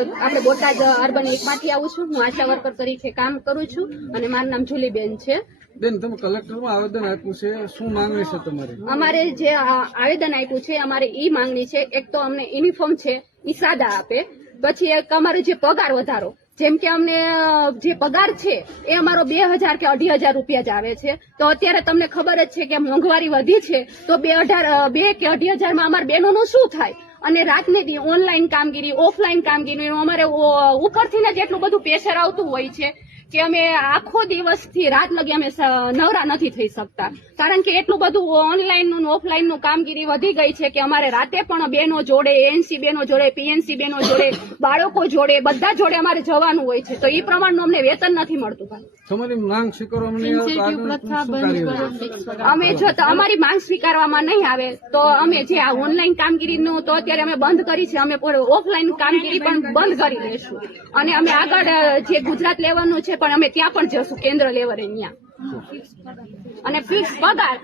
આપણે બોટાદ અર્બન 1 માંથી આવું છું. હું આશા વર્કર તરીકે કામ કરું છું અને મારું નામ જુલીબેન છે. બેન, તમે કલેક્ટરમાં આવેદન આપ્યું છે, શું માંગણી છે તમારી? અમારે જે આવેદન આપ્યું છે, અમારે ઈ માંગણી છે, એક તો અમને યુનિફોર્મ છે ઈ સાદા આપે, પછી એક અમારો જે પગાર વધારો, જેમ કે અમને જે પગાર છે એ અમારો 2000 કે 2500 રૂપિયા જ આવે છે. તો અત્યારે તમને ખબર જ છે કે મોંઘવારી વધી છે, તો 2 કે 2500 માં અમારા બહેનોનું શું થાય? અને રાતને દી ઓનલાઈન કામગીરી, ઓફલાઈન કામગીરી અમારે ઉપરથી જ એટલું બધું પ્રેશર આવતું હોય છે કે અમે આખો દિવસથી રાત લગી અમે નવરા નથી થઈ શકતા, કારણ કે એટલું બધું ઓનલાઈન નું ઓફલાઈન નું કામગીરી વધી ગઈ છે કે અમારે રાતે પણ બહેનો જોડે, એએનસી બહેનો જોડે, પીએનસી બહેનો જોડે, બાળકો જોડે, બધા જોડે અમારે જવાનું હોય છે. તો એ પ્રમાણનું અમને વેતન નથી મળતું. તમારી માંગ સ્વીકારવામાં અમે જો અમારી માંગ સ્વીકારવામાં નહીં આવે તો અમે જે આ ઓનલાઈન કામગીરીનું તો અત્યારે અમે બંધ કરી છે, અમે ઓફલાઈન કામગીરી પણ બંધ કરી દઈશું અને અમે આગળ જે ગુજરાત લેવલનું છે પણ અમે ત્યાં પણ જશું, કેન્દ્ર લેવલે ત્યાં, અને ફિક્સ પગાર.